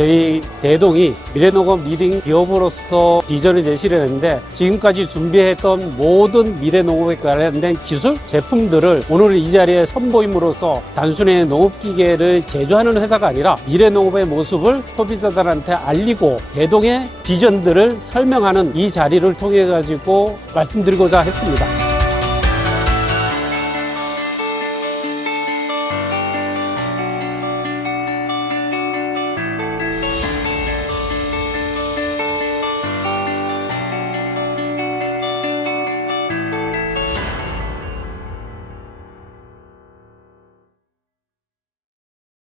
저희 대동이 미래농업 리딩 기업으로서 비전을 제시를 했는데 지금까지 준비했던 모든 미래농업에 관련된 기술, 제품들을 오늘 이 자리에 선보임으로써 단순히 농업기계를 제조하는 회사가 아니라 미래농업의 모습을 소비자들한테 알리고 대동의 비전들을 설명하는 이 자리를 통해 가지고 말씀드리고자 했습니다.